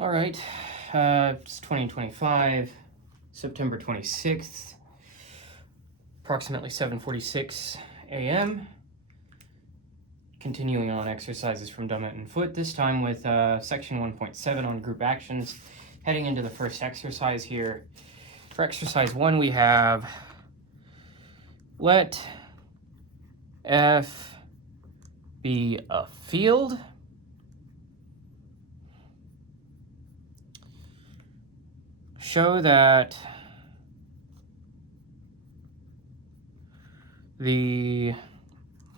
All right, it's 2025, September 26th, approximately 7:46 a.m. Continuing on exercises from Dummett and Foote, this time with section 1.7 on group actions. Heading into the first exercise here. For exercise 1, we have let F be a field. Show that the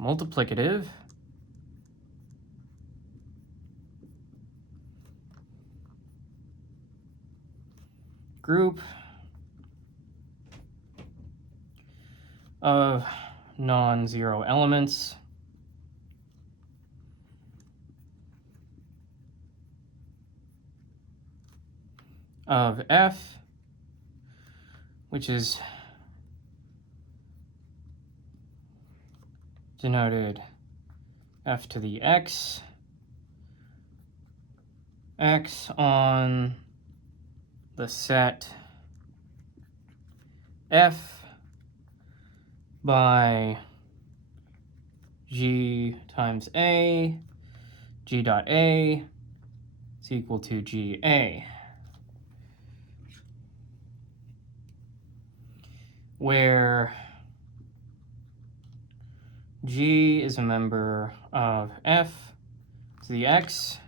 multiplicative group of non-zero elements of F, which is denoted F to the X on the set F by G times A, G dot A is equal to GA, where G is a member of F to the X,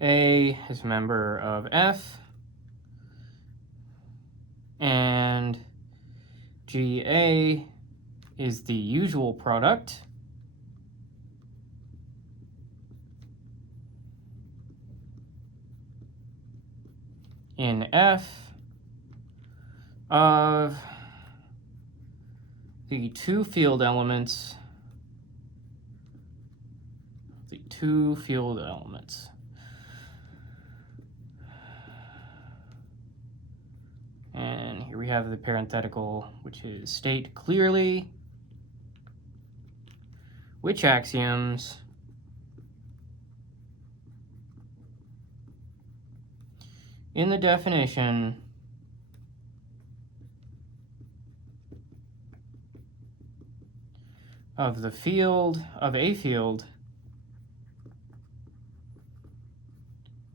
A is a member of F, and GA is the usual product in F of the two field elements, And here we have the parenthetical, which is state clearly which axioms in the definition of the field of a field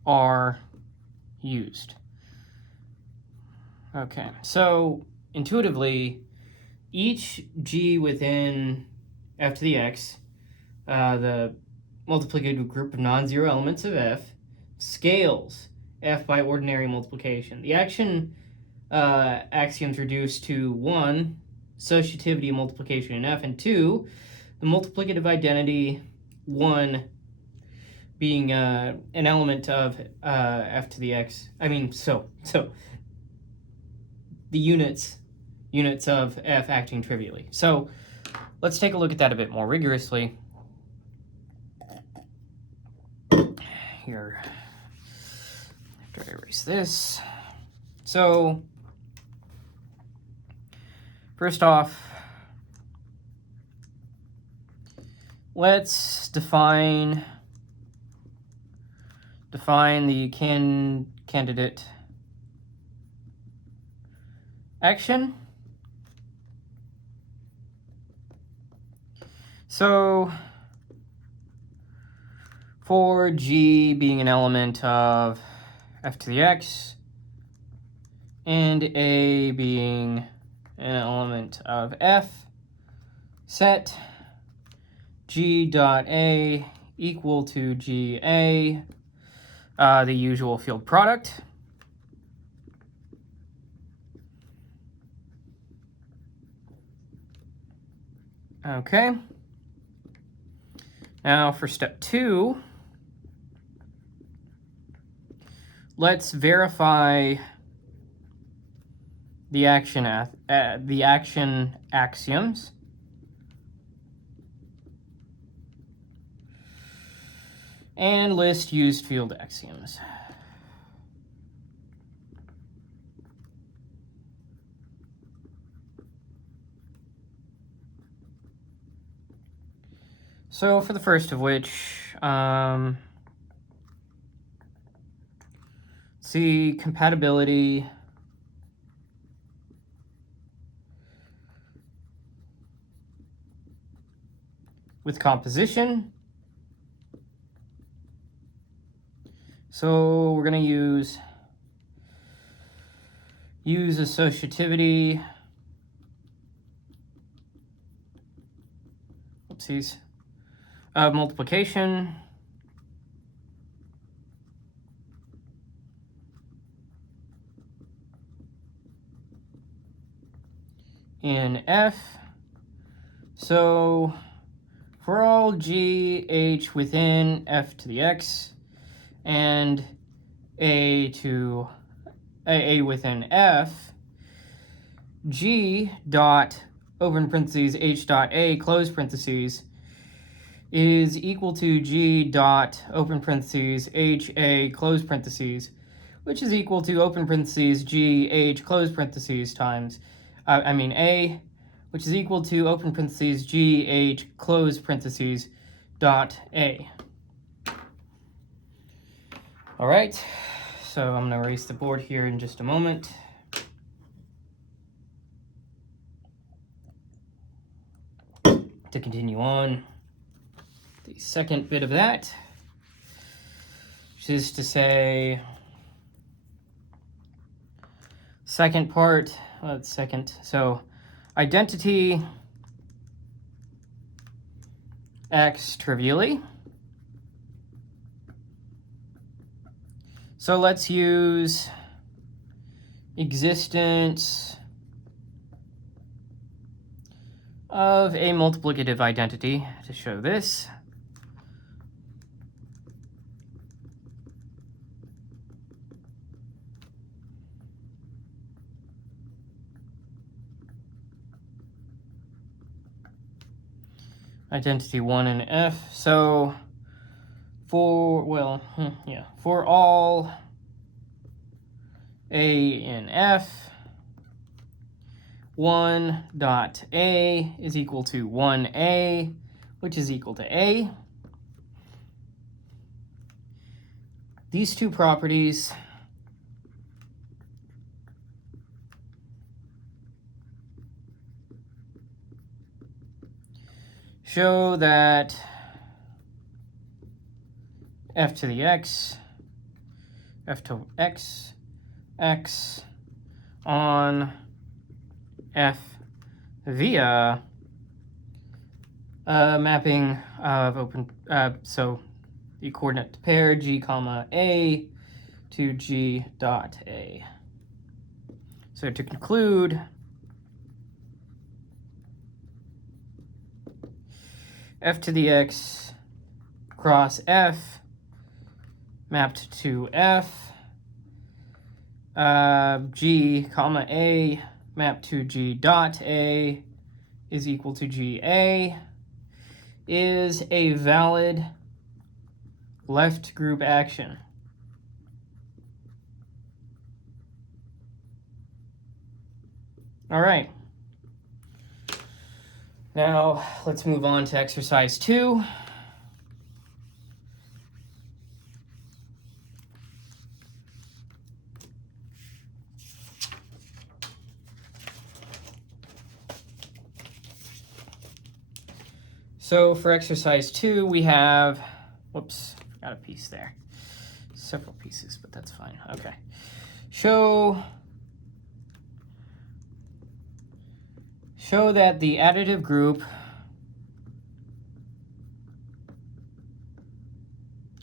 are used. Okay, so intuitively, each G within F to the X, the multiplicative group of non-zero elements of F, scales F by ordinary multiplication. The action axioms reduced to 1, associativity of multiplication in F, and 2, the multiplicative identity 1 being an element of F to the X. So the units of F acting trivially. So let's take a look at that a bit more rigorously. Here, after I erase this. So first off, let's define the candidate action. So for G being an element of F to the X and A being an element of F, set G dot A equal to GA, the usual field product. Okay. Now for step 2, let's verify the action axioms. And list used field axioms. So for the first of which, see compatibility with composition. So we're going to use associativity. Oopsies. Of multiplication. In F. So for all g, h within f to the x and a within f, g dot open parentheses h dot a close parentheses is equal to g dot open parentheses h a close parentheses, which is equal to open parentheses g h close parentheses times a, which is equal to open parentheses g h close parentheses dot a. All right, so I'm going to erase the board here in just a moment. To continue on, the second bit of that, which is to say, second part, so identity x trivially. So let's use existence of a multiplicative identity to show this. Identity 1 in F. So for all A in F, 1 dot A is equal to 1A, which is equal to A. These two properties show that f to the x, f to x, x on f via mapping of so the coordinate pair g comma a to g dot a. So to conclude, f to the x cross f mapped to f, g comma a mapped to g dot a is equal to ga is a valid left group action. All right. Now let's move on to exercise 2. So for exercise 2, we have, whoops, got a piece there. Several pieces, but that's fine. Okay. Show that the additive group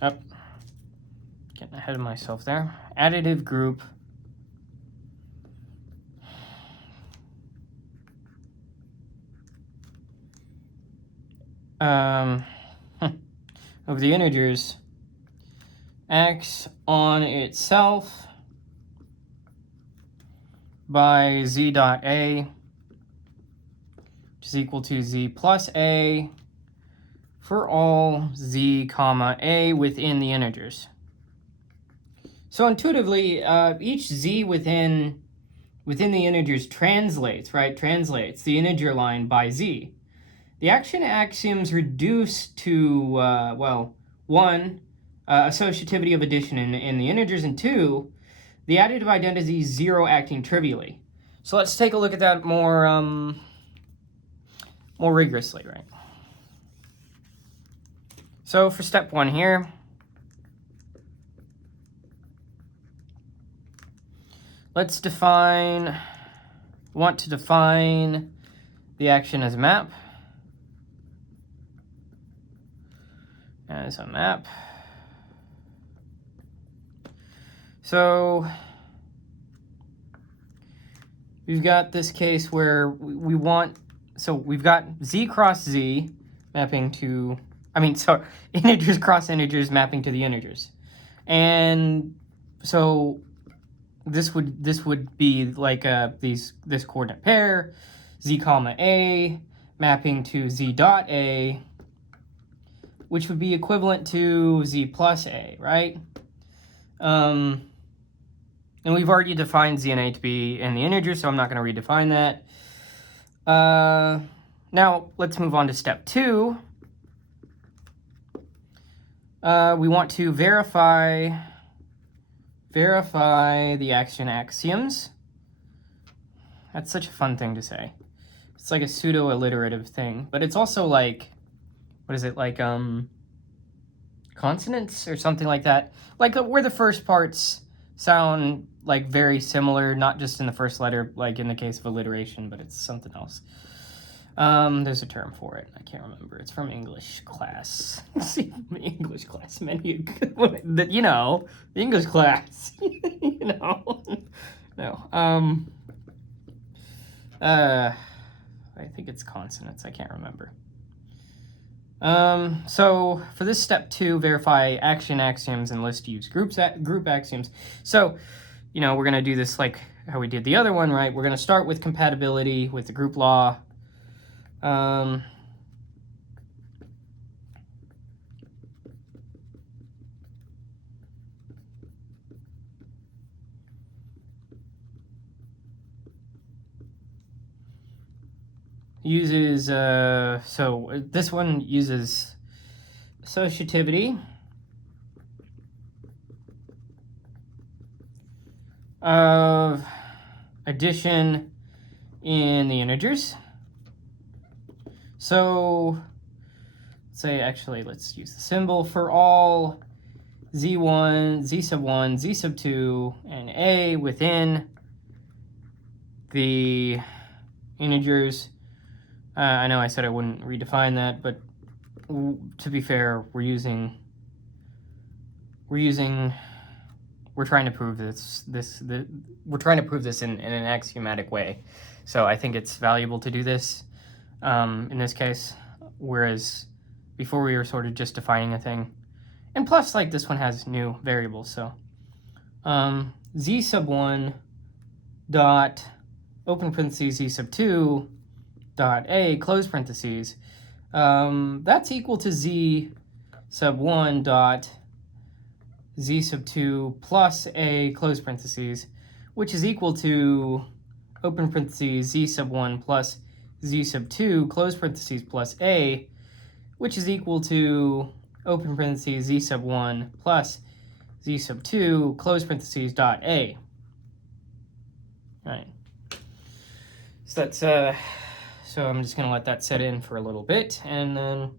getting ahead of myself there. Additive group of the integers x on itself by z dot a, which is equal to z plus a for all z comma a within the integers. So intuitively, each z within the integers translates the integer line by z. The action axioms reduce to, 1, associativity of addition in the integers, and 2, the additive identity is 0 acting trivially. So let's take a look at that more rigorously, right? So for step 1 here, let's want to define the action as a map. As a map. So we've got this case where we've got Z cross Z mapping to, integers cross integers mapping to the integers. And so this would be like this coordinate pair, Z comma A mapping to Z dot A, which would be equivalent to Z plus A, right? And we've already defined Z and A to be in the integer, so I'm not going to redefine that. Now, let's move on to step 2. We want to verify the action axioms. That's such a fun thing to say. It's like a pseudo-alliterative thing, but it's also like, what is it, like consonants or something like that? Like where the first parts sound like very similar, not just in the first letter, like in the case of alliteration, but it's something else. There's a term for it. I can't remember. It's from English class. See, English class menu. The English class. No. I think it's consonants. I can't remember. So for this step 2, verify action axioms and list use group axioms. So, we're going to do this like how we did the other one, right? We're going to start with compatibility with the group law. So this one uses associativity of addition in the integers. So let's use the symbol for all Z1, Z sub 1, Z sub 2, and A within the integers. I know I said I wouldn't redefine that, but to be fair, we're trying to prove we're trying to prove this in an axiomatic way. So I think it's valuable to do this in this case, whereas before we were sort of just defining a thing. And plus, like, this one has new variables, so Z sub 1 dot open parentheses Z sub 2 dot A close parentheses, that's equal to Z sub 1 dot Z sub 2 plus A close parentheses, which is equal to open parentheses Z sub 1 plus Z sub 2 close parentheses plus A, which is equal to open parentheses Z sub 1 plus Z sub 2 close parentheses dot A. Right. So that's so I'm just going to let that set in for a little bit, and then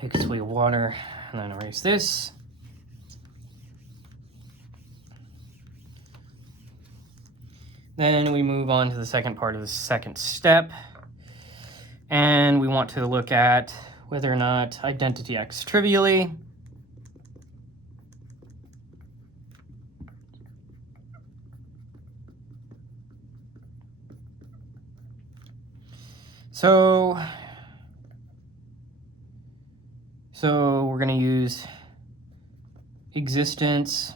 take a swig of water, and then erase this. Then we move on to the second part of the second step, and we want to look at whether or not identity acts trivially. So we're going to use existence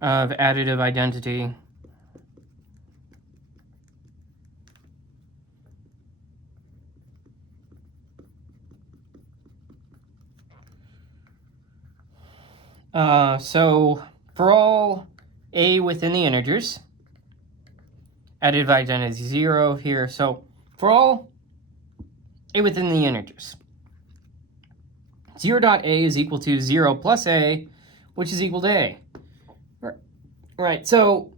of additive identity so for all A within the integers, additive identity 0 here. So for all A within the integers, 0 dot A is equal to 0 plus A, which is equal to A. Right, so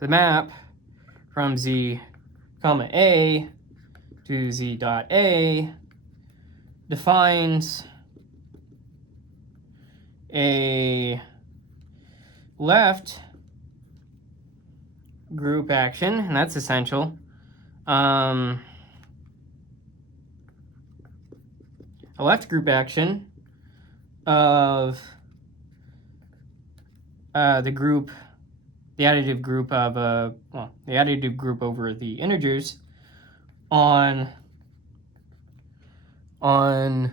the map from Z comma A to Z dot A defines a left group action, and that's essential. A left group action of the additive group of the additive group over the integers on on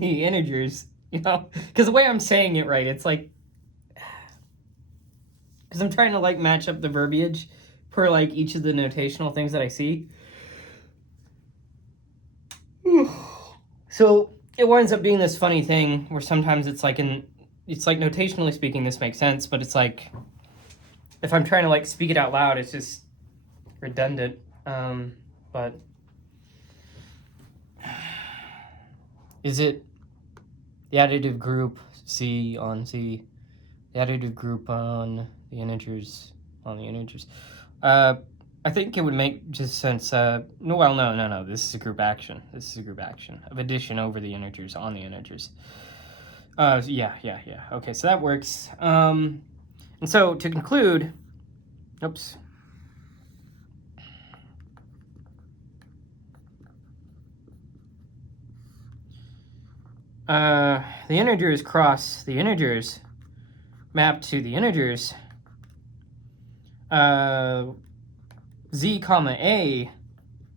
the integers, you know, because the way I'm saying it right, it's like, because I'm trying to like match up the verbiage per like each of the notational things that I see. So it winds up being this funny thing where sometimes it's like notationally speaking this makes sense, but it's like if I'm trying to like speak it out loud, it's just redundant. But is it the additive group C on C, the additive group on the integers on the integers? I think it would make just sense. No. This is a group action. This is a group action of addition over the integers on the integers. Yeah. Okay, so that works. And so to conclude, oops. The integers cross the integers map to the integers. Z comma A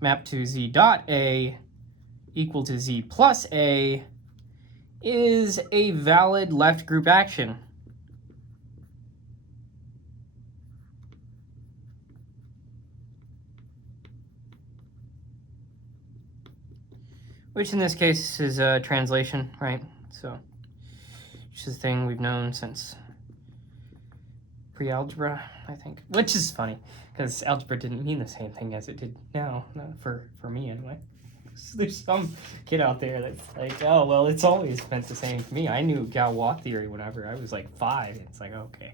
mapped to Z dot A equal to Z plus A is a valid left group action. Which in this case is a translation, right? So, which is a thing we've known since pre-algebra, I think. Which is funny, because algebra didn't mean the same thing as it did now, for me anyway. So there's some kid out there that's like, oh, well, it's always meant the same to me. I knew Galois theory whenever I was like 5. It's like, okay.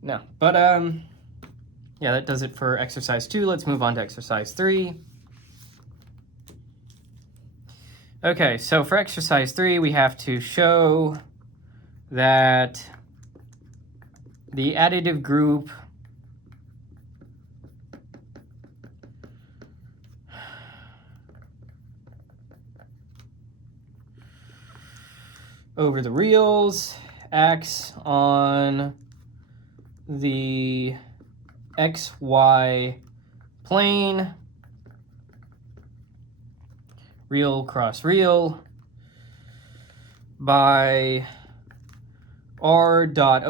No, but yeah, that does it for exercise 2. Let's move on to exercise 3. Okay, so for exercise 3, we have to show that the additive group over the reals acts on the xy plane, real cross real, by r dot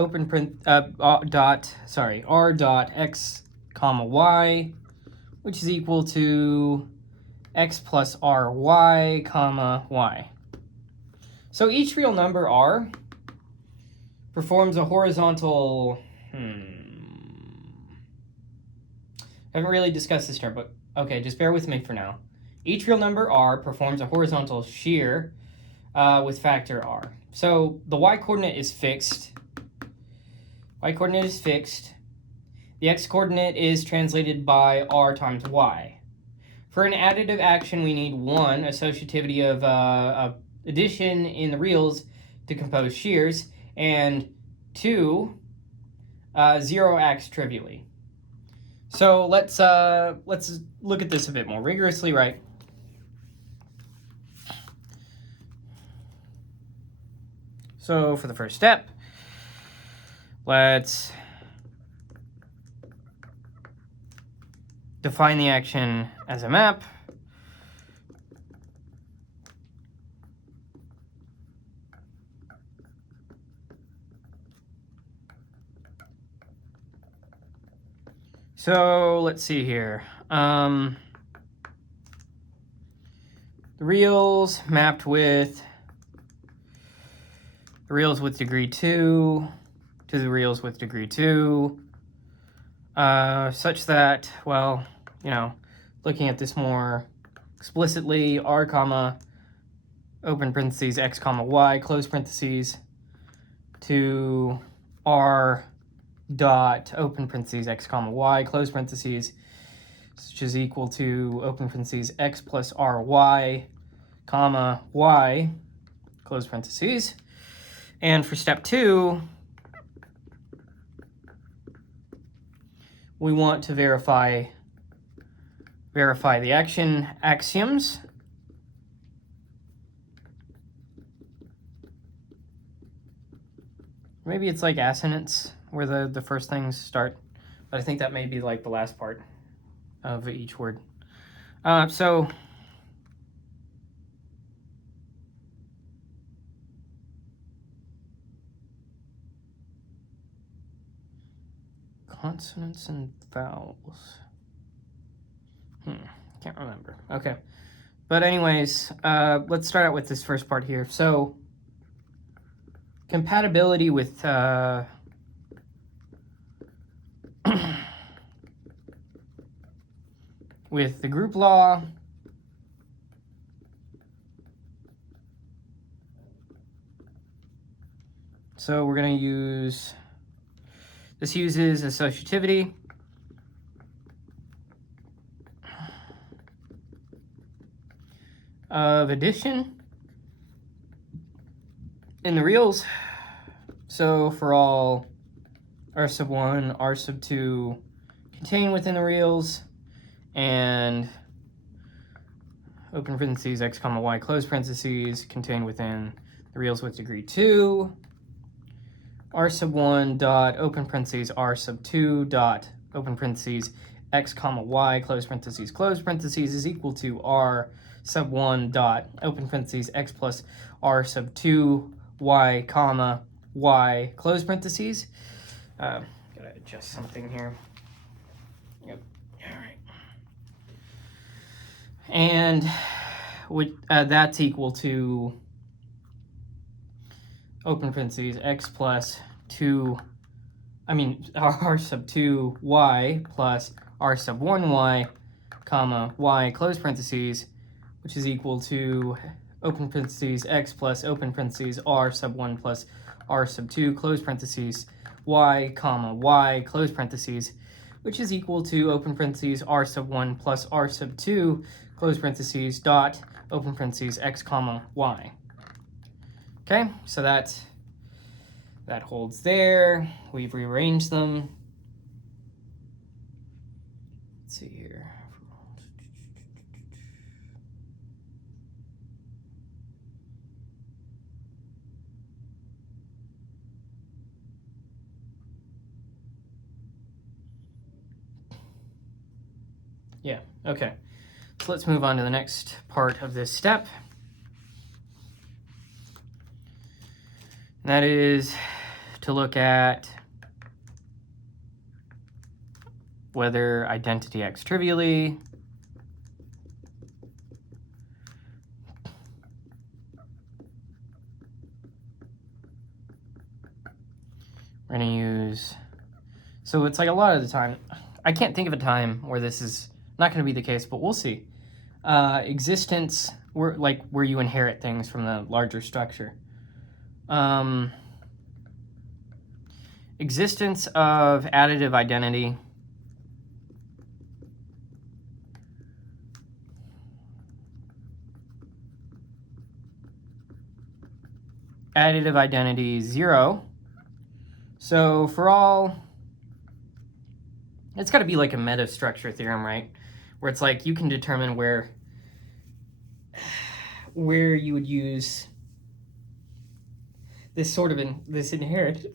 x comma y, which is equal to x plus ry comma y. So each real number r performs a horizontal, I haven't really discussed this term, but okay, just bear with me for now. Each real number r performs a horizontal shear with factor r. So the y-coordinate is fixed. Y-coordinate is fixed. The x-coordinate is translated by r times y. For an additive action, we need 1, associativity of addition in the reals to compose shears, and 2, 0 acts trivially. So let's look at this a bit more rigorously, right? So for the first step, let's define the action as a map. So let's see here. The reals mapped with degree 2 to the reals with degree 2, such that, well, you know, looking at this more explicitly, r comma, open parentheses, x comma y, close parentheses, to r dot, open parentheses, x comma y, close parentheses, which is equal to, open parentheses, x plus ry, comma, y, close parentheses. And for step 2, we want to verify the action axioms. Maybe it's like assonance where the first things start, but I think that may be like the last part of each word. So consonants and vowels. Can't remember. Okay. But anyways, let's start out with this first part here. So compatibility with with the group law. So we're going to use, this uses associativity. Of addition in the reals. So for all r sub 1, r sub 2 contained within the reals, and open parentheses, x comma y, close parentheses, contained within the reals with degree 2, r sub 1 dot, open parentheses, r sub 2 dot, open parentheses, x comma y, close parentheses is equal to r sub 1 dot, open parentheses, x plus r sub 2 y comma y, close parentheses. Gotta adjust something here. Yep. All right. And that's equal to, open parentheses, x plus 2, r sub 2 y plus r sub 1 y comma y, close parentheses, which is equal to, open parentheses, x plus, open parentheses, r sub 1 plus r sub 2, close parentheses, y comma y, close parentheses, which is equal to, open parentheses, r sub 1 plus r sub 2, close parentheses, dot, open parentheses, x comma y. Okay, so that holds there. We've rearranged them. Let's see here. Yeah, okay. So let's move on to the next part of this step. And that is to look at whether identity acts trivially. We're going to use, so it's like a lot of the time, I can't think of a time where this is not going to be the case, but we'll see. Existence, where you inherit things from the larger structure. Existence of additive identity. Additive identity 0. So for all, it's got to be like a meta-structure theorem, right? Where it's like you can determine where you would use this sort of this inheritance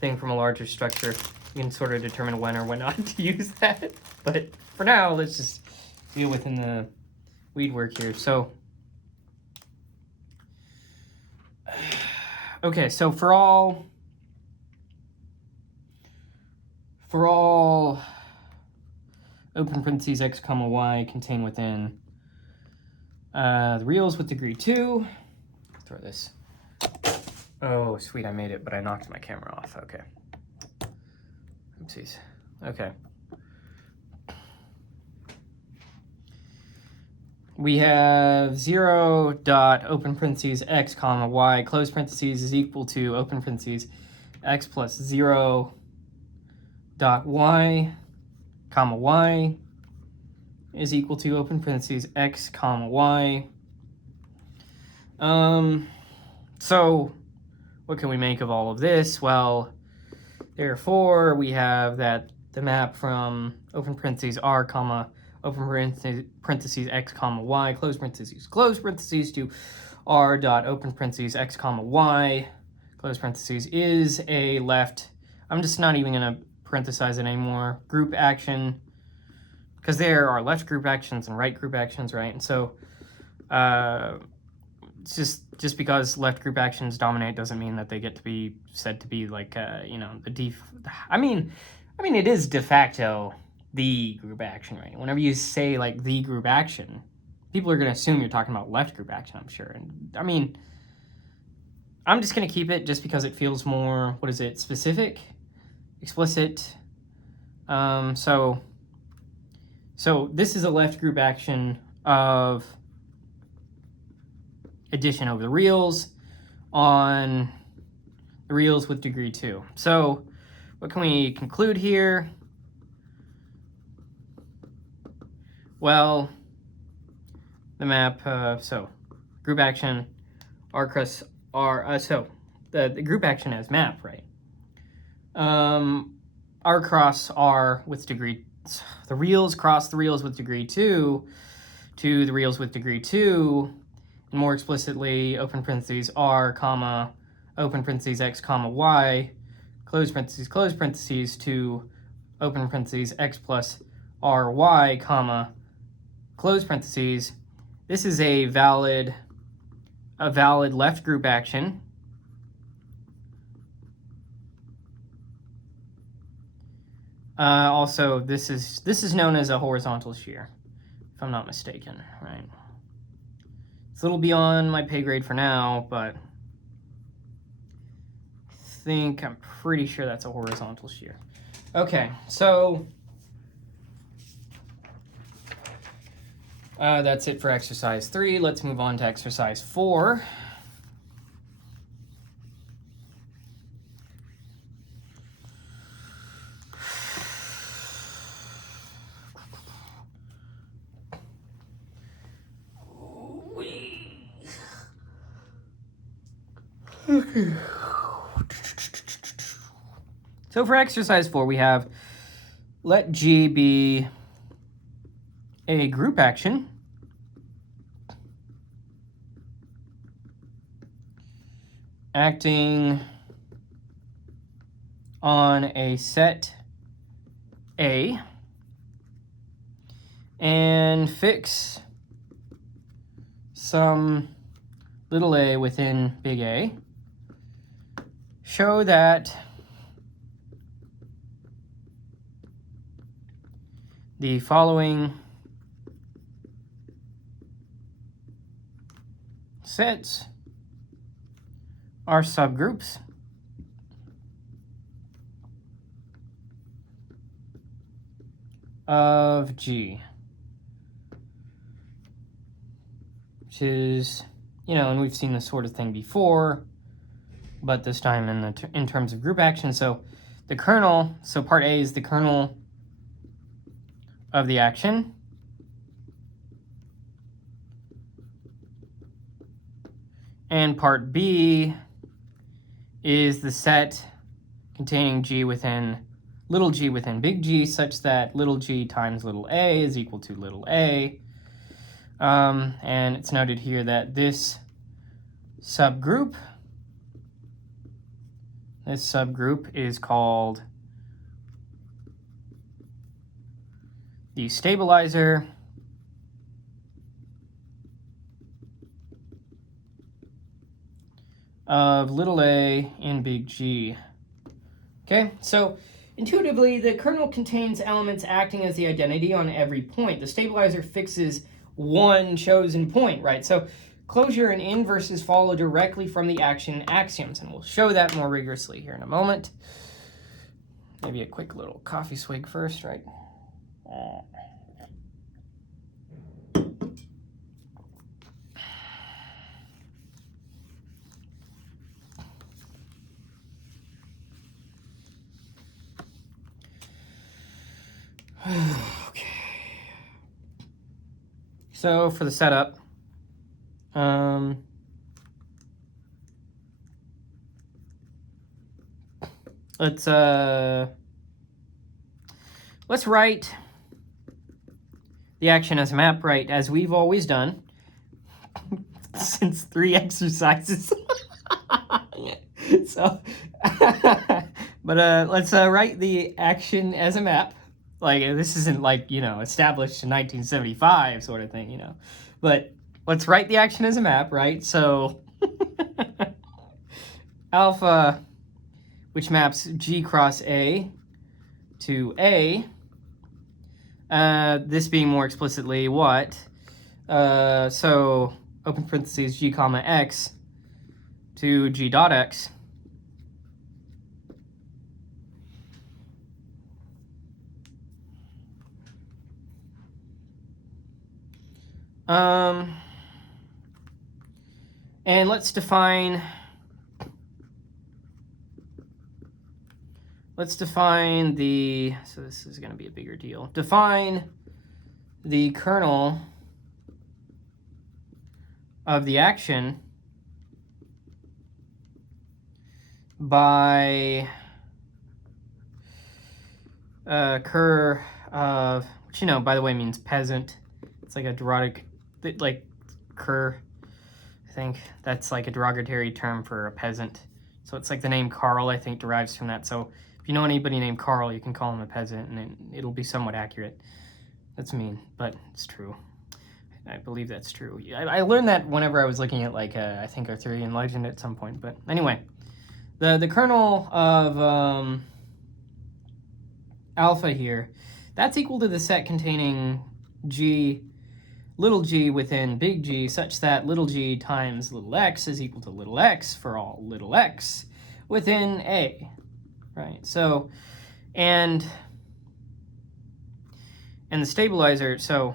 thing from a larger structure. You can sort of determine when or when not to use that. But for now, let's just deal within the weed work here. So, okay, so for all open parentheses x comma y contained within The reals with degree 2. Throw this. Oh, sweet, I made it, but I knocked my camera off. Okay. Oopsies. Okay. We have 0 dot open parentheses x comma y close parentheses is equal to open parentheses x plus 0 dot y comma y is equal to open parentheses x comma y. So what can we make of all of this? Well, therefore we have that the map from open parentheses r comma open parentheses x comma y close parentheses to r dot open parentheses x comma y close parentheses is a left. I'm just not even going to parenthesize it anymore. Group action, because there are left group actions and right group actions, right? And so it's just because left group actions dominate doesn't mean that they get to be said to be like the I mean it is de facto the group action, right? Whenever you say like the group action, people are going to assume you're talking about left group action, I'm sure. And I mean, I'm just going to keep it just because it feels more, what is it, specific, explicit. So this is a left group action of addition over the reals on the reals with degree 2. So what can we conclude here? Well, the map, so group action, R cross R, so the group action as map, right? R cross R with degree, the reals cross the reals with degree 2 to the reals with degree 2, and more explicitly, open parentheses R, comma, open parentheses X, comma, Y, close parentheses to open parentheses X plus RY, comma, close parentheses. This is a valid left group action. Also, this is known as a horizontal shear, if I'm not mistaken, right? It's a little beyond my pay grade for now, but I'm pretty sure that's a horizontal shear. Okay, so that's it for exercise 3. Let's move on to exercise 4. Okay. So for exercise 4, we have let G be a group action acting on a set A and fix some little a within big A. Show that the following sets are subgroups of G, which is, and we've seen this sort of thing before, but this time in terms of group action. So the kernel, so part A is the kernel of the action. And part B is the set containing G within little g within big G, such that little g times little a is equal to little a. And it's noted here that this subgroup is called the stabilizer of little a in big G. Okay, so intuitively, the kernel contains elements acting as the identity on every point. The stabilizer fixes one chosen point, right? So closure and inverses follow directly from the action axioms, and we'll show that more rigorously here in a moment. Maybe a quick little coffee swig first, right? Okay. So for the setup, let's write the action as a map, right, as we've always done since 3 exercises. So, but let's write the action as a map. Like, this isn't like, you know, established in 1975 sort of thing, you know. But let's write the action as a map, right? So alpha, which maps G cross A to A, this being more explicitly what? So open parentheses G comma X to G dot X. And let's define the, so this is going to be a bigger deal. Define the kernel of the action by cur of, which, you know, by the way, means peasant. It's like a derogatory, like cur, I think that's like a derogatory term for a peasant. So it's like the name Carl, I think, derives from that. So if you know anybody named Carl, you can call him a peasant, and it'll be somewhat accurate. That's mean, but it's true. I believe that's true. I learned that whenever I was looking at, like, I think Arthurian legend at some point. But anyway, the kernel of alpha here, that's equal to the set containing G, little g within big G, such that little g times little x is equal to little x for all little x within A, right? So, and the stabilizer, so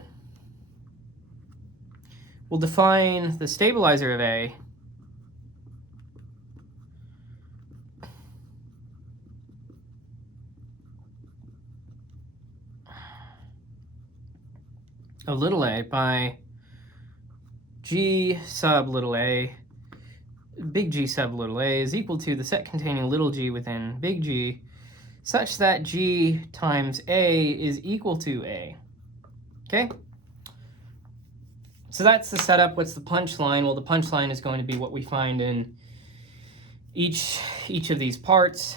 we'll define the stabilizer of A of little a by G sub little a, big G sub little a is equal to the set containing little g within big G, such that G times A is equal to A. Okay? So that's the setup. What's the punchline? Well, the punchline is going to be what we find in each of these parts.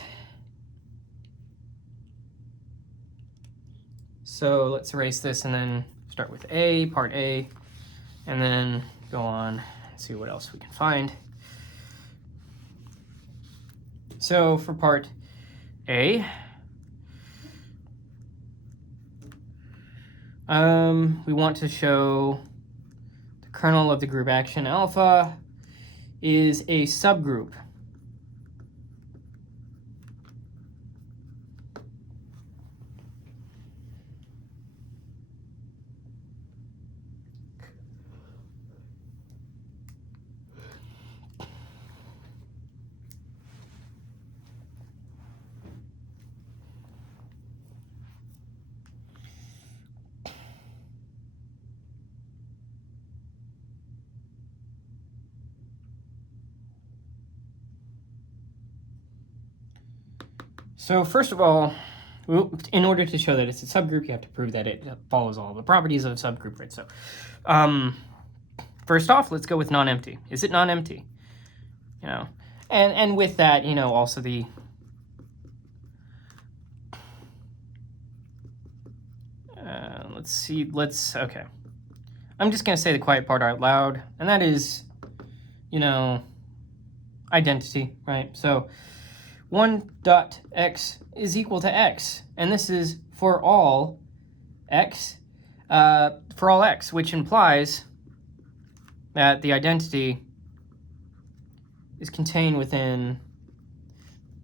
So let's erase this and then start with A, part A, and then go on and see what else we can find. So for part A, we want to show the kernel of the group action alpha is a subgroup So first of all, in order to show that it's a subgroup, you have to prove that it follows all the properties of a subgroup, right? So first off, let's go with non-empty. Is it non-empty? You know, and with that, you know, also the okay. I'm just going to say the quiet part out loud, and that is, you know, identity, right? So 1.x is equal to x, and this is for all x for all x, which implies that the identity is contained within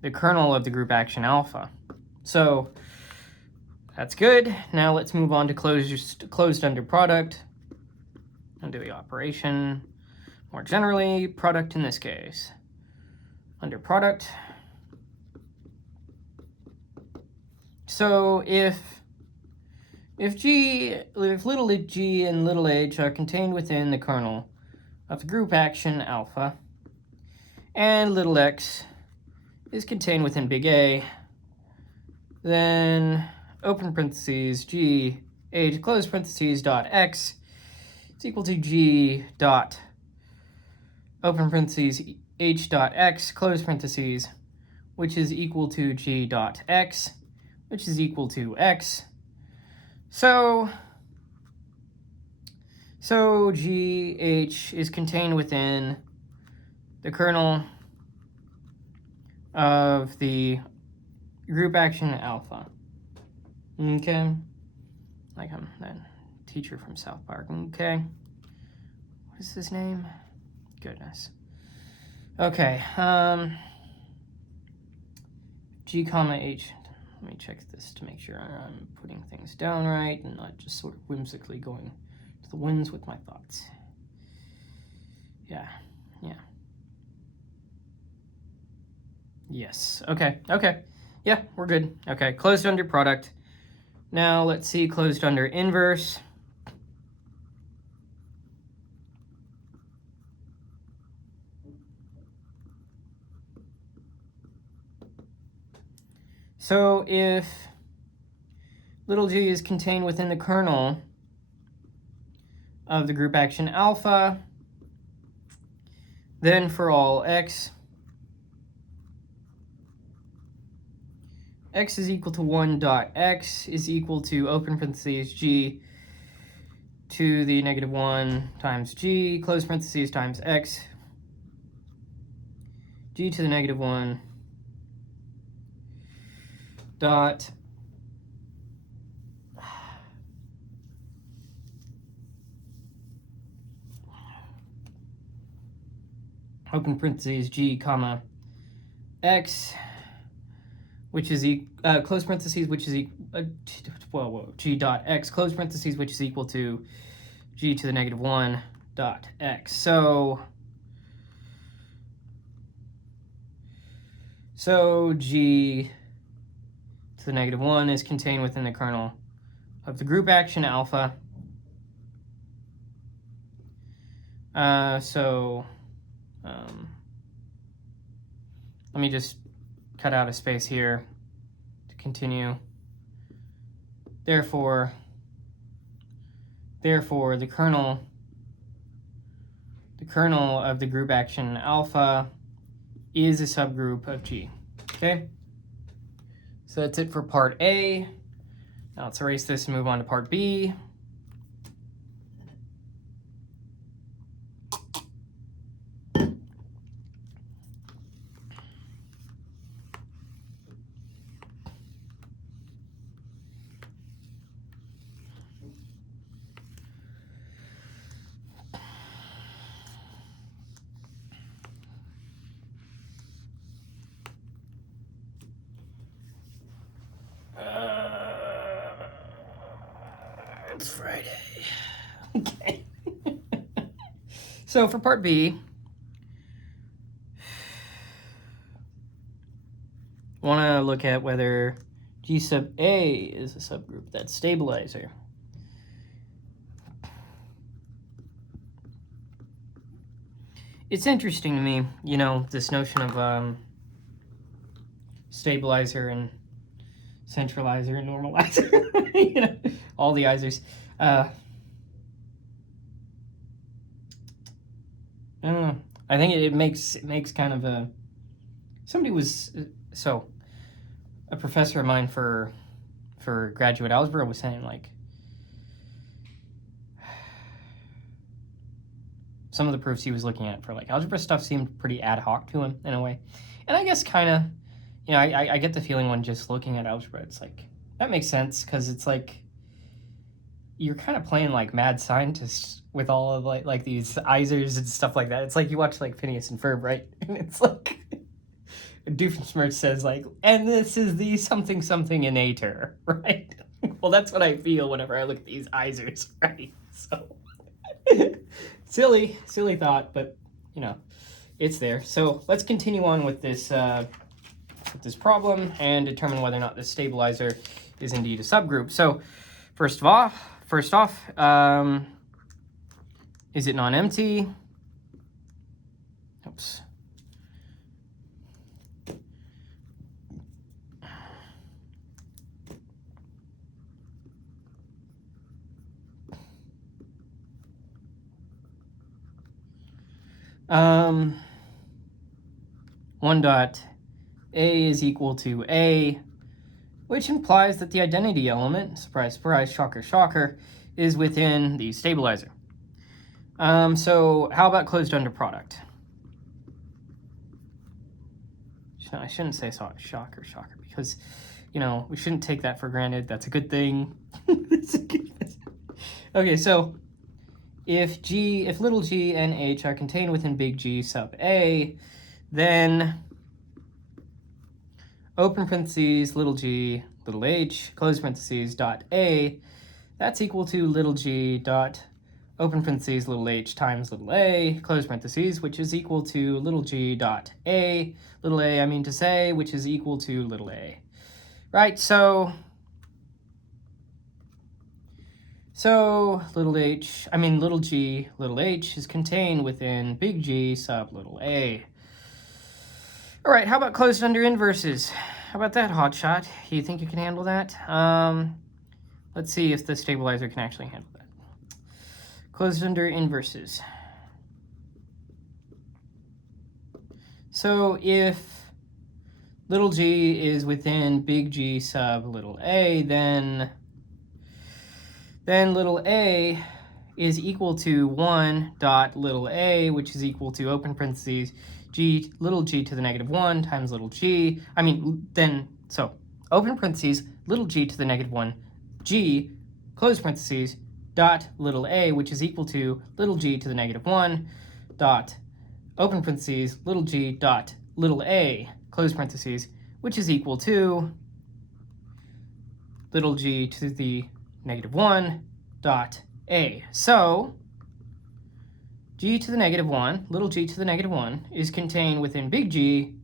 the kernel of the group action alpha. So that's good. Now let's move on to closed under product. Undo the operation. More generally, product in this case. Under product. So if little g and little h are contained within the kernel of the group action alpha, and little x is contained within big A, then open parentheses g h close parentheses dot x is equal to g dot open parentheses h dot x close parentheses, which is equal to g dot x, which is equal to x. So GH is contained within the kernel of the group action alpha. Okay? Like I'm that teacher from South Park. Okay? What is his name? Goodness. Okay. G comma H. Let me check this to make sure I'm putting things down right and not just sort of whimsically going to the winds with my thoughts. Yeah. Yes. Okay. Yeah, we're good. Okay, closed under product. Now let's see closed under inverse. So if little g is contained within the kernel of the group action alpha, then for all x is equal to 1 dot x is equal to open parentheses g to the negative 1 times g close parentheses times x g to the negative 1 dot open parentheses g comma x, which is close parentheses, which is g dot x close parentheses, which is equal to g to the negative 1 dot x. So g to the negative 1 is contained within the kernel of the group action alpha. Let me just cut out a space here to continue. Therefore, the kernel of the group action alpha is a subgroup of G. Okay? So that's it for part A. Now let's erase this and move on to part B. It's Friday. Okay. So for part B, I want to look at whether G sub A is a subgroup of that stabilizer. It's interesting to me, you know, this notion of stabilizer and centralizer and normalizer, you know, all the isers. I don't know. I think it makes kind of a, somebody was, so a professor of mine for graduate algebra was saying, like, some of the proofs he was looking at for like algebra stuff seemed pretty ad hoc to him in a way. And I guess kind of, you know, I get the feeling when just looking at algebra, it's like, that makes sense, because it's like, you're kind of playing like mad scientists with all of like these Isers and stuff like that. It's like you watch like Phineas and Ferb, right? And it's like Doofenshmirtz says like, and this is the something something innator, right? Well, that's what I feel whenever I look at these Isers, right? So silly thought, but you know, it's there. So let's continue on with this problem and determine whether or not this stabilizer is indeed a subgroup. So first off, is it non-empty? Oops. One dot A is equal to A, which implies that the identity element, surprise, surprise, shocker, shocker, is within the stabilizer. So how about closed under product? I shouldn't say shocker, shocker, because, you know, we shouldn't take that for granted. That's a good thing. Okay, so if little g and h are contained within big G sub A, then open parentheses, little g, little h, close parentheses, dot A, that's equal to little g dot open parentheses, little h times little a, close parentheses, which is equal to little g dot a, little a, I mean to say, which is equal to little a. Right, so little g, little h is contained within big G sub little a. All right, how about closed under inverses? How about that, hotshot? You think you can handle that? Let's see if the stabilizer can actually handle that. Closed under inverses. So if little g is within big G sub little a, then little a is equal to 1 dot little a, which is equal to open parentheses g little g to the negative 1 times little g. So open parentheses little g to the negative 1 g, close parentheses, dot little a, which is equal to little g to the negative 1 dot open parentheses little g dot little a, close parentheses, which is equal to little g to the negative 1 dot a. So g to the negative 1, little g to the negative 1, is contained within big G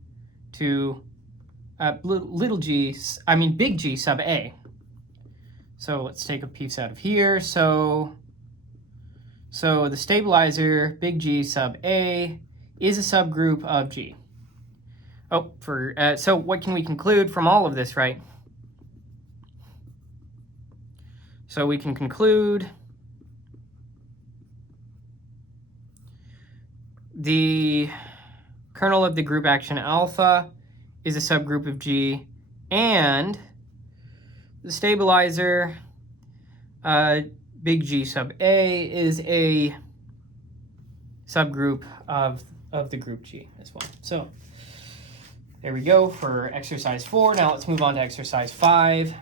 to big G sub a. So let's take a piece out of here. So the stabilizer big G sub a is a subgroup of G. So what can we conclude from all of this, right? So we can conclude the kernel of the group action alpha is a subgroup of G, and the stabilizer big G sub A is a subgroup of the group G as well. So there we go for exercise 4. Now let's move on to exercise 5.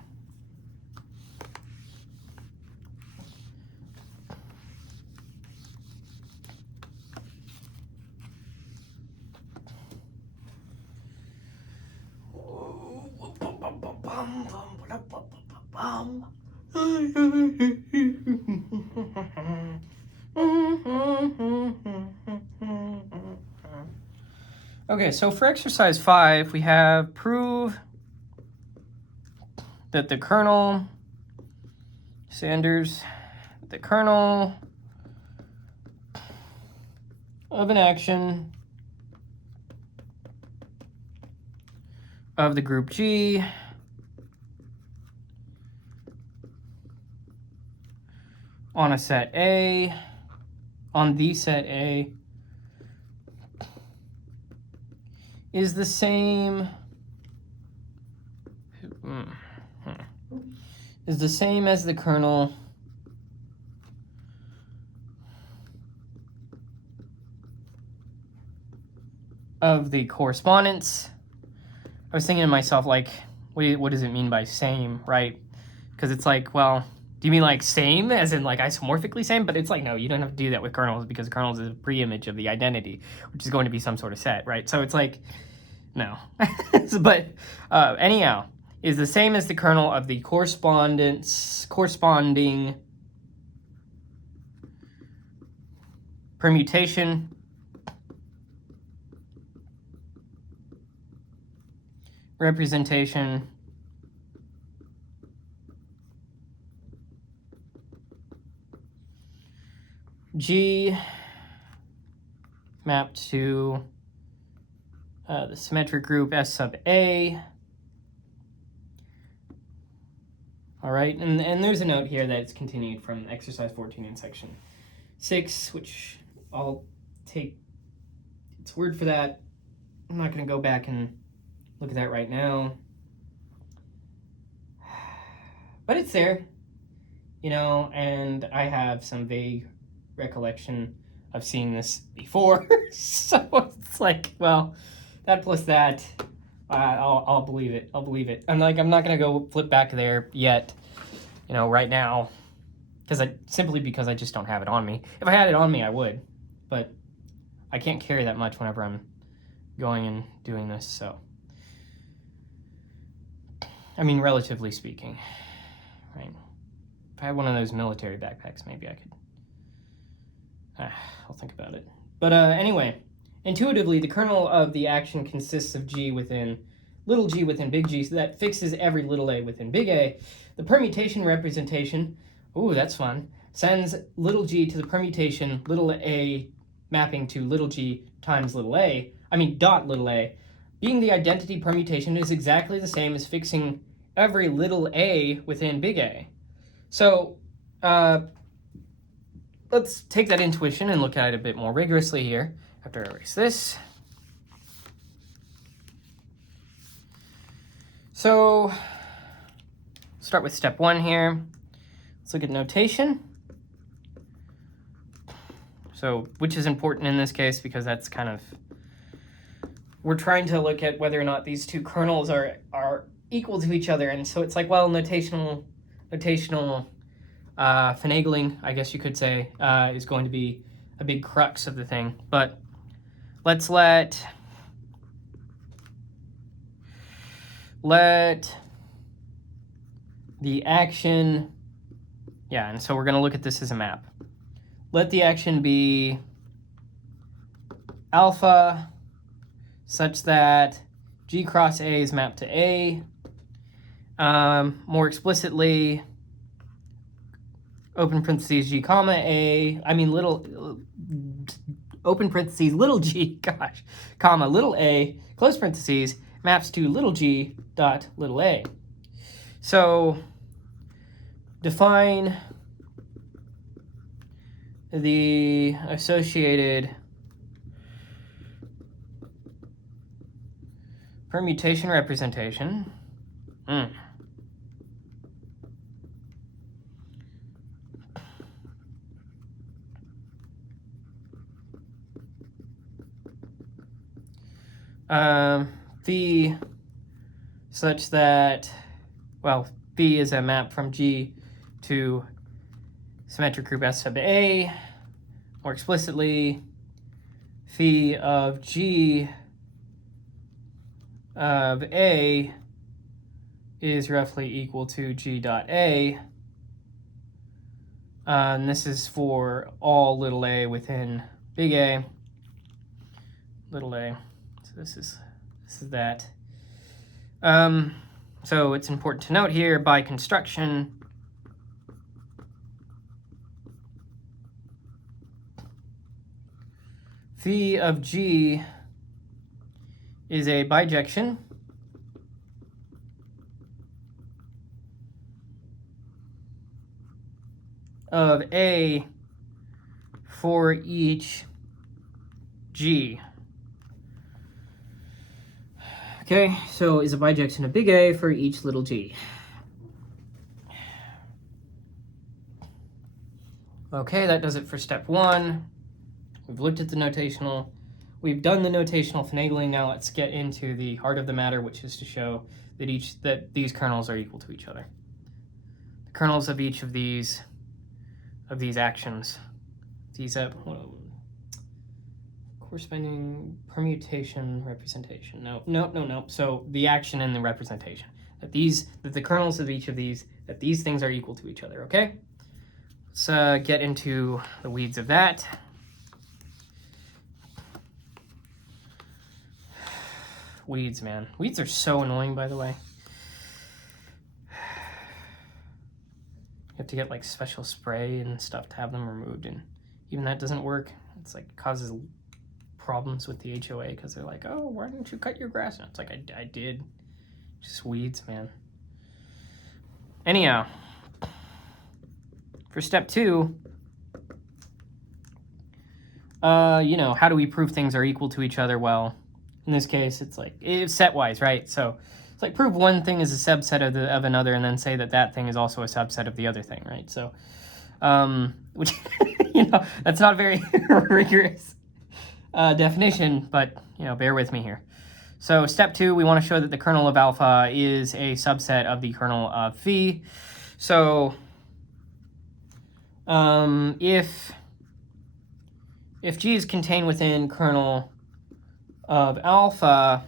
Okay, so for exercise 5, we have prove that the kernel, the kernel of an action of the group G on the set A is the same as the kernel of the correspondence. I was thinking to myself, like, what does it mean by same, right? Because it's like, well, Do you mean like same, as in like isomorphically same? But it's like, no, you don't have to do that with kernels, because kernels is a pre-image of the identity, which is going to be some sort of set, right? So it's like, no. But anyhow, is the same as the kernel of the corresponding permutation representation G mapped to the symmetric group S sub A. All right, and there's a note here that it's continued from exercise 14 in section 6, which I'll take its word for that. I'm not going to go back and look at that right now. But it's there, you know, and I have some vague recollection of seeing this before. So it's like, well, that plus that, I'll believe it. I'll believe it. I'm not going to go flip back there yet, you know, right now, simply because I just don't have it on me. If I had it on me, I would, but I can't carry that much whenever I'm going and doing this, so. I mean, relatively speaking, right? If I had one of those military backpacks, maybe I could. I'll think about it. But anyway, intuitively, the kernel of the action consists of G within little g within big G, so that fixes every little a within big A. The permutation representation, ooh, that's fun, sends little g to the permutation little a mapping to little g times dot little a. Being the identity permutation is exactly the same as fixing every little a within big A. So let's take that intuition and look at it a bit more rigorously here after I erase this. So start with step 1 here. Let's look at notation. So, which is important in this case because that's kind of, we're trying to look at whether or not these two kernels are equal to each other. And so it's like, well, notational finagling, I guess you could say, is going to be a big crux of the thing. But let's let the action, yeah, and so we're going to look at this as a map. Let the action be alpha such that G cross A is mapped to A. More explicitly, open parentheses G comma A, open parentheses little g, gosh, comma little a, close parentheses, maps to little g dot little a. So define the associated permutation representation. Phi such that, well, phi is a map from G to symmetric group S sub A. More explicitly, phi of G of A is roughly equal to G dot A. And this is for all little a within big A. Little a. So this is that. So it's important to note here, by construction, phi of G is a bijection of A for each G. Okay, so is a bijection of big A for each little g. Okay, that does it for step 1. We've looked at the notational. We've done the notational finagling. Now let's get into the heart of the matter, which is to show that these kernels are equal to each other. The kernels of each of these actions, these corresponding permutation representation. No. So the action and the representation, that the kernels of each of these, that these things are equal to each other. Okay, let's get into the weeds of that. Weeds, man. Weeds are so annoying, by the way. You have to get like special spray and stuff to have them removed, and even that doesn't work. It's like it causes problems with the HOA because they're like, oh, why didn't you cut your grass? And it's like, I did. Just weeds, man. Anyhow, for step 2, how do we prove things are equal to each other? Well, in this case, it's like, it's set-wise, right? So it's like prove one thing is a subset of another and then say that thing is also a subset of the other thing, right? So, which, that's not very rigorous definition, but, bear with me here. So step 2, we want to show that the kernel of alpha is a subset of the kernel of phi. So if G is contained within kernel of alpha,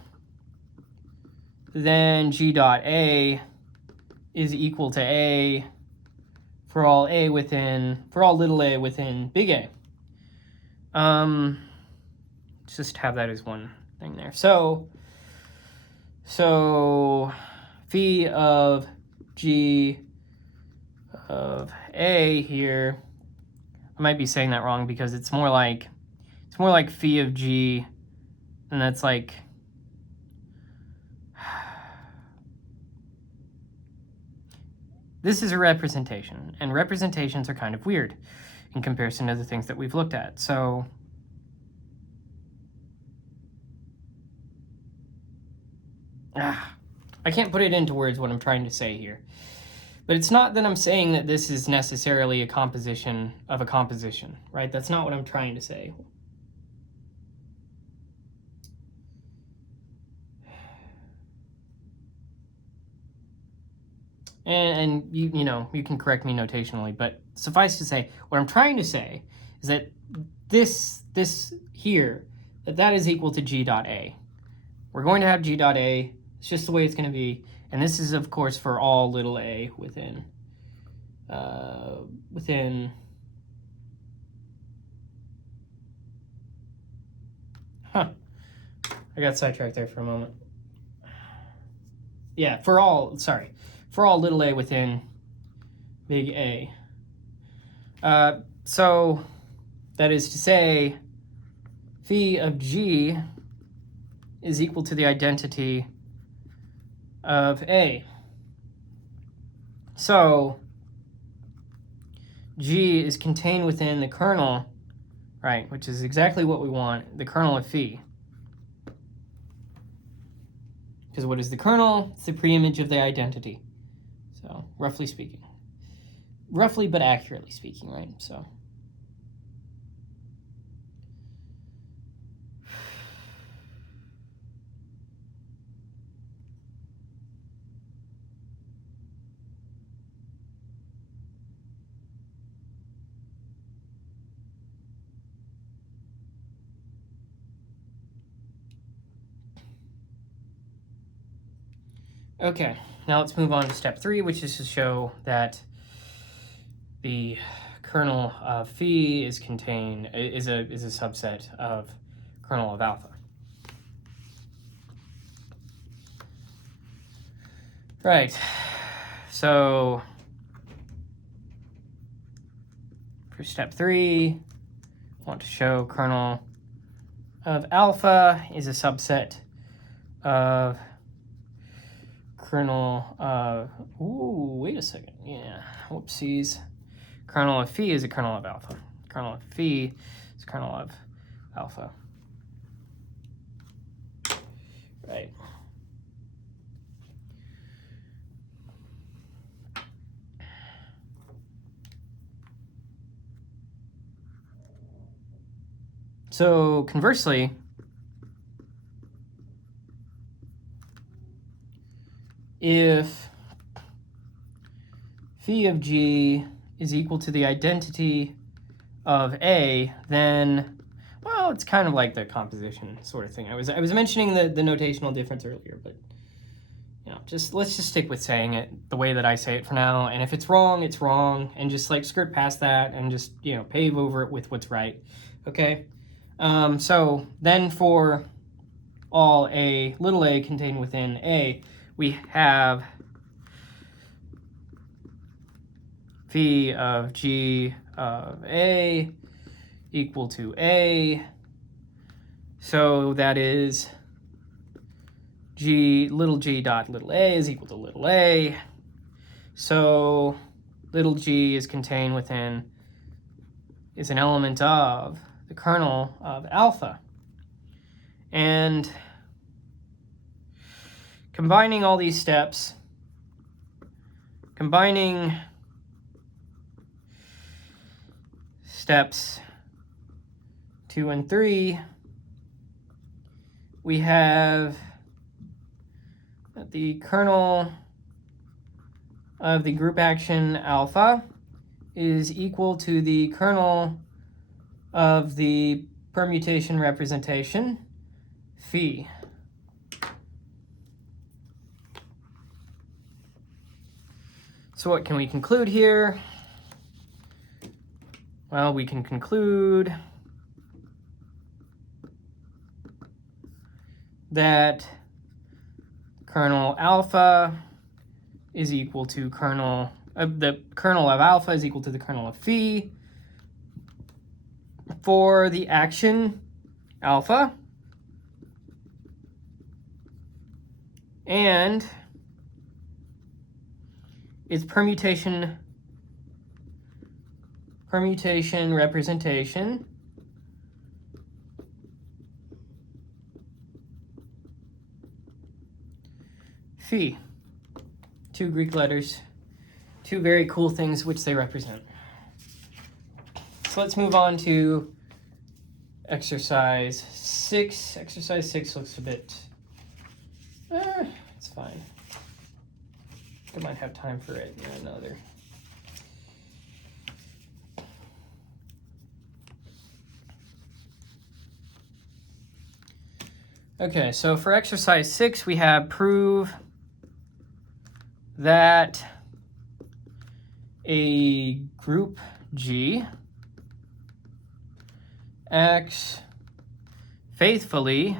then G dot A is equal to A for all little a within big A. Just have that as one thing there. So phi of G of A here, I might be saying that wrong because it's more like phi of G, and that's like this is a representation, and representations are kind of weird in comparison to the things that we've looked at. So I can't put it into words what I'm trying to say here. But it's not that I'm saying that this is necessarily a composition of a composition, right? That's not what I'm trying to say. And you can correct me notationally, but suffice to say, what I'm trying to say is that this here, that is equal to G dot A. We're going to have G dot A. It's just the way it's going to be. And this is, of course, for all little a within. I got sidetracked there for a moment. Yeah, for all little a within big A. So that is to say, phi of G is equal to the identity of A. So G is contained within the kernel, right, which is exactly what we want, the kernel of phi. Because what is the kernel? It's the preimage of the identity. So, roughly speaking. Roughly but accurately speaking, right? So. Okay, now let's move on to step 3, which is to show that the kernel of phi is a subset of kernel of alpha. Right. So for step 3, I want to show kernel of alpha is a subset of kernel of, wait a second, yeah, whoopsies. Kernel of phi is a kernel of alpha. Kernel of phi is kernel of alpha. Right. So conversely, if phi of G is equal to the identity of A, then, well, it's kind of like the composition sort of thing. I was mentioning the notational difference earlier, but you know, let's just stick with saying it the way that I say it for now. And if it's wrong, it's wrong, and just like skirt past that and just, you know, pave over it with what's right. Okay. So then for all a little a contained within A, we have phi of G of A equal to A. So that is little g dot little a is equal to little a. So little g is contained within, is an element of the kernel of alpha. And combining all these steps, combining steps 2 and 3, we have that the kernel of the group action alpha is equal to the kernel of the permutation representation phi. So what can we conclude here? Well, we can conclude that kernel alpha is equal to the kernel of alpha is equal to the kernel of phi for the action alpha, and its permutation representation phi. Two Greek letters, two very cool things which they represent. So let's move on to exercise 6. Exercise 6 looks a bit, it's fine. I might have time for it in another. Okay, so for exercise 6, we have prove that a group G acts faithfully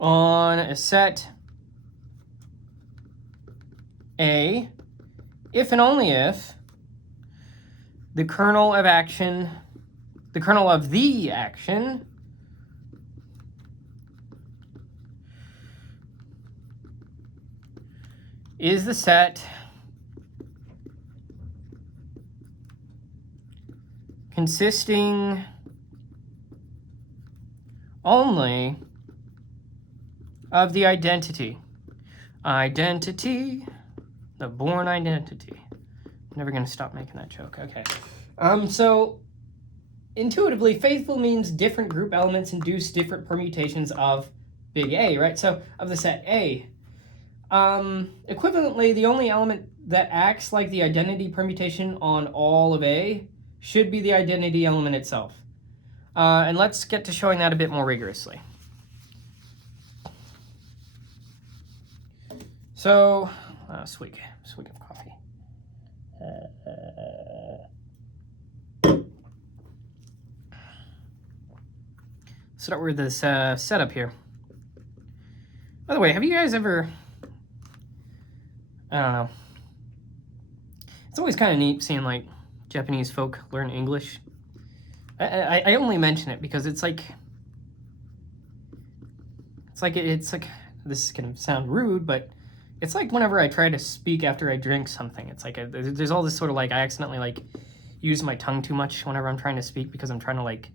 on a set A if and only if the kernel of the action is the set consisting only of the identity, the born identity. I'm never gonna stop making that joke. Okay. So intuitively, faithful means different group elements induce different permutations of big A, right? So of the set A. Equivalently, the only element that acts like the identity permutation on all of A should be the identity element itself. And let's get to showing that a bit more rigorously. So, swig of coffee. Start with this setup here. By the way, have you guys ever, I don't know, it's always kind of neat seeing like Japanese folk learn English. I only mention it because it's like this is gonna sound rude, but it's like whenever I try to speak after I drink something, it's like there's all this sort of like I accidentally like use my tongue too much whenever I'm trying to speak because I'm trying to like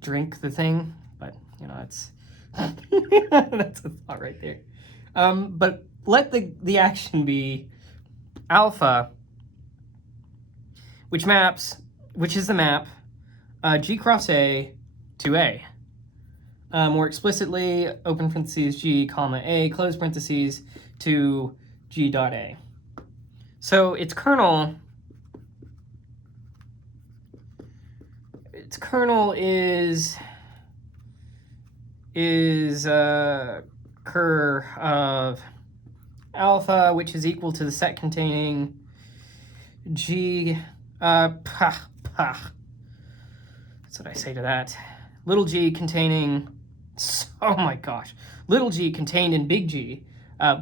drink the thing, but you know, it's that's a thought right there. But let the action be alpha, which is the map G cross A to A. more explicitly, open parentheses G comma A, close parentheses, to G dot A. So its kernel is cur of alpha, which is equal to the set containing G, that's what I say to that. Little g containing, oh my gosh, little g contained in big G.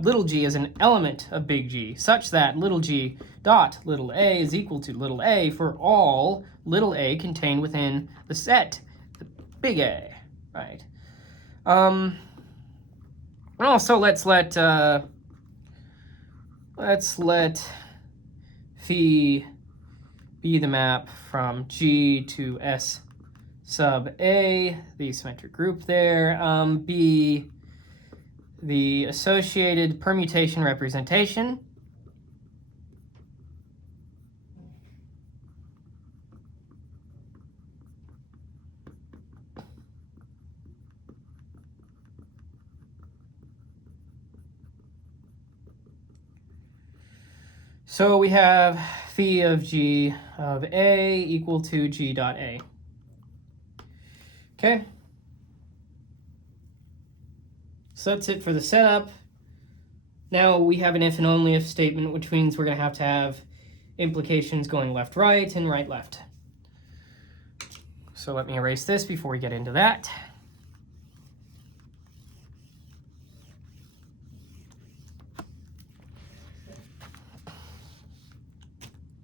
Little g is an element of big G, such that little g dot little a is equal to little a for all little a contained within the set, the big A, right? Also, let's let phi be the map from G to S sub A, the symmetric group there, be the associated permutation representation. So we have phi of G of A equal to G dot A. Okay. So that's it for the setup. Now we have an if and only if statement, which means we're going to have implications going left, right, and right, left. So let me erase this before we get into that.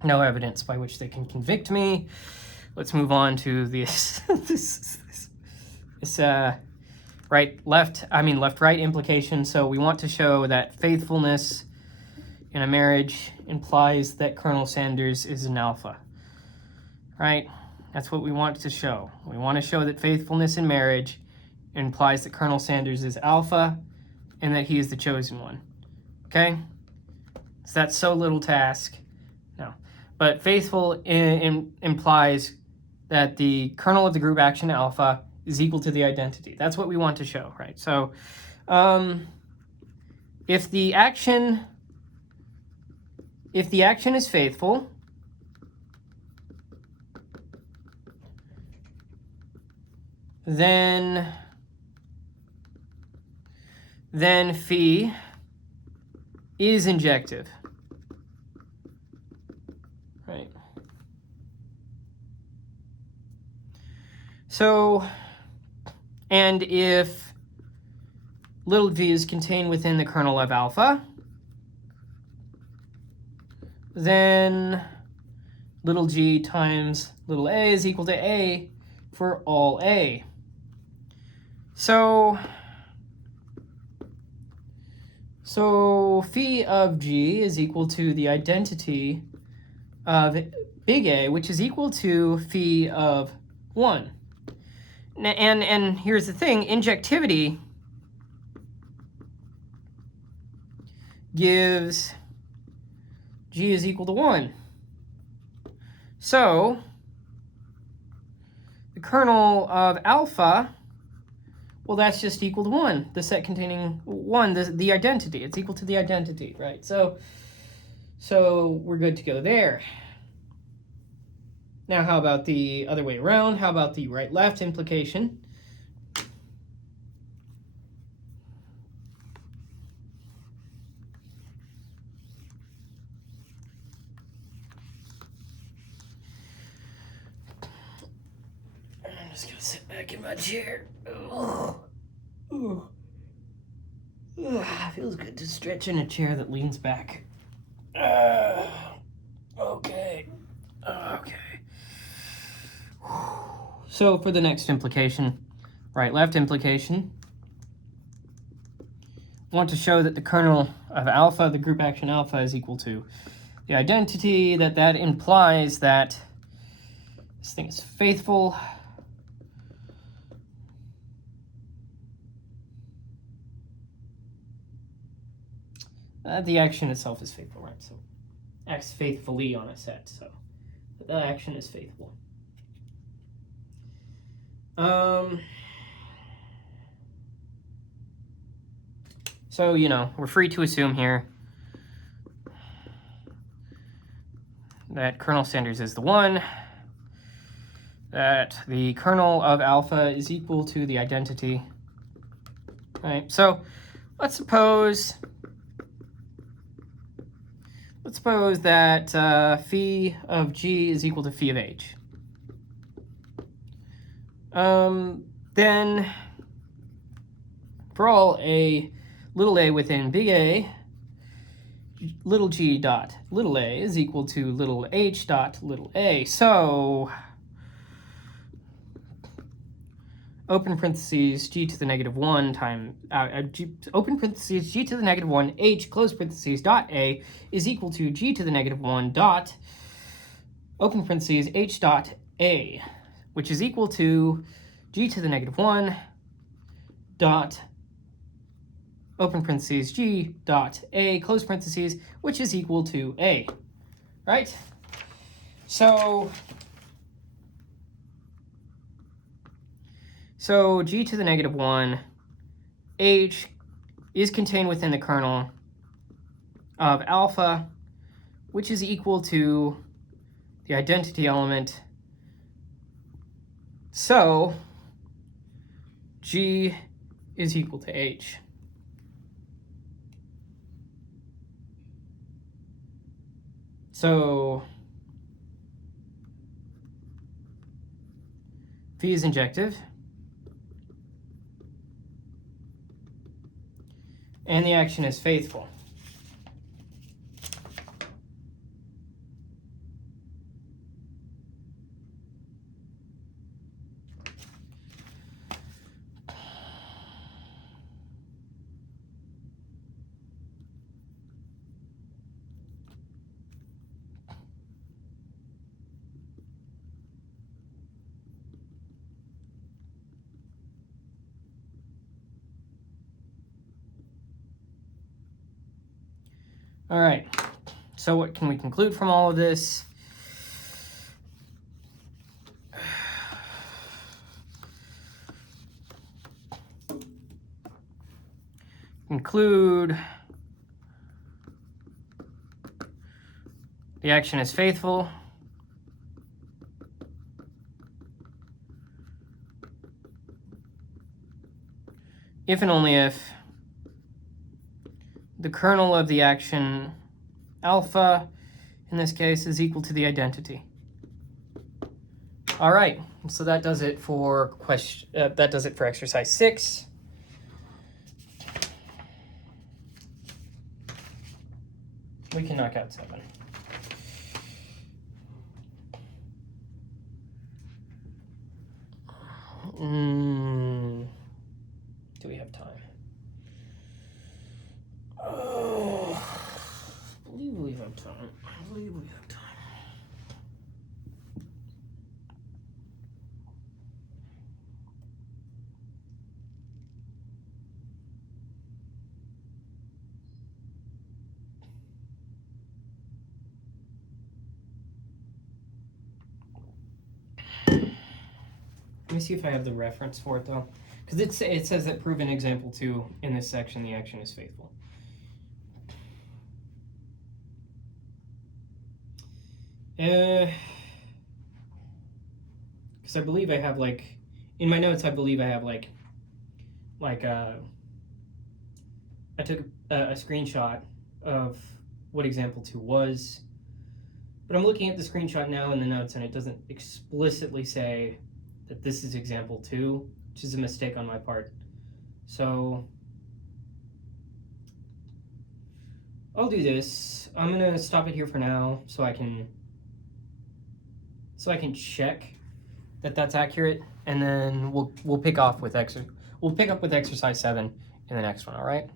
No evidence by which they can convict me. Let's move on to this left-right implication. So we want to show that faithfulness in a marriage implies that Colonel Sanders is an alpha, right? That's what we want to show. We want to show that faithfulness in marriage implies that Colonel Sanders is alpha and that he is the chosen one, okay? So that's so little task. No. But faithful implies that the kernel of the group action alpha is equal to the identity. That's what we want to show, right? So if the action is faithful, then phi is injective. Right. So, and if little g is contained within the kernel of alpha, then little g times little a is equal to a for all a. So phi of g is equal to the identity of big A, which is equal to phi of 1. And here's the thing, injectivity gives g is equal to 1. So the kernel of alpha, well, that's just equal to 1. The set containing 1, the identity. It's equal to the identity, right? So we're good to go there. Now, how about the other way around? How about the right-left implication? I'm just going to sit back in my chair. Feels good to stretch in a chair that leans back. Okay. So for the next implication, right-left implication, I want to show that the kernel of alpha, the group action alpha, is equal to the identity, that implies that this thing is faithful. The action itself is faithful, right? So acts faithfully on a set, so the action is faithful. So, you know, we're free to assume here that kernel Sanders is the one, that the kernel of alpha is equal to the identity. All right, so let's suppose that phi of g is equal to phi of h. Then for all a little a within big A, little g dot little a is equal to little h dot little a. So open parentheses g to the negative 1 times open parentheses g to the negative 1 h close parentheses dot a is equal to g to the negative 1 dot open parentheses h dot a, which is equal to g to the negative 1 dot open parentheses g dot a close parentheses, which is equal to a, right? So g to the negative 1 h is contained within the kernel of alpha, which is equal to the identity element. So g is equal to h. So phi is injective, and the action is faithful. All right, so what can we conclude from all of this? Conclude the action is faithful. If and only if the kernel of the action alpha, in this case, is equal to the identity. All right, so that does it for exercise 6. We can knock out 7. Do we have time? Oh, I believe we have time. Let me see if I have the reference for it, though. Because it says that proven example 2 in this section, the action is faithful. Because I believe I have, like, in my notes, I believe I have, I took a screenshot of what example 2 was. But I'm looking at the screenshot now in the notes, and it doesn't explicitly say that this is example 2, which is a mistake on my part. So I'll do this. I'm gonna stop it here for now, so I can check that that's accurate, and then we'll pick up with exercise 7 in the next one. All right.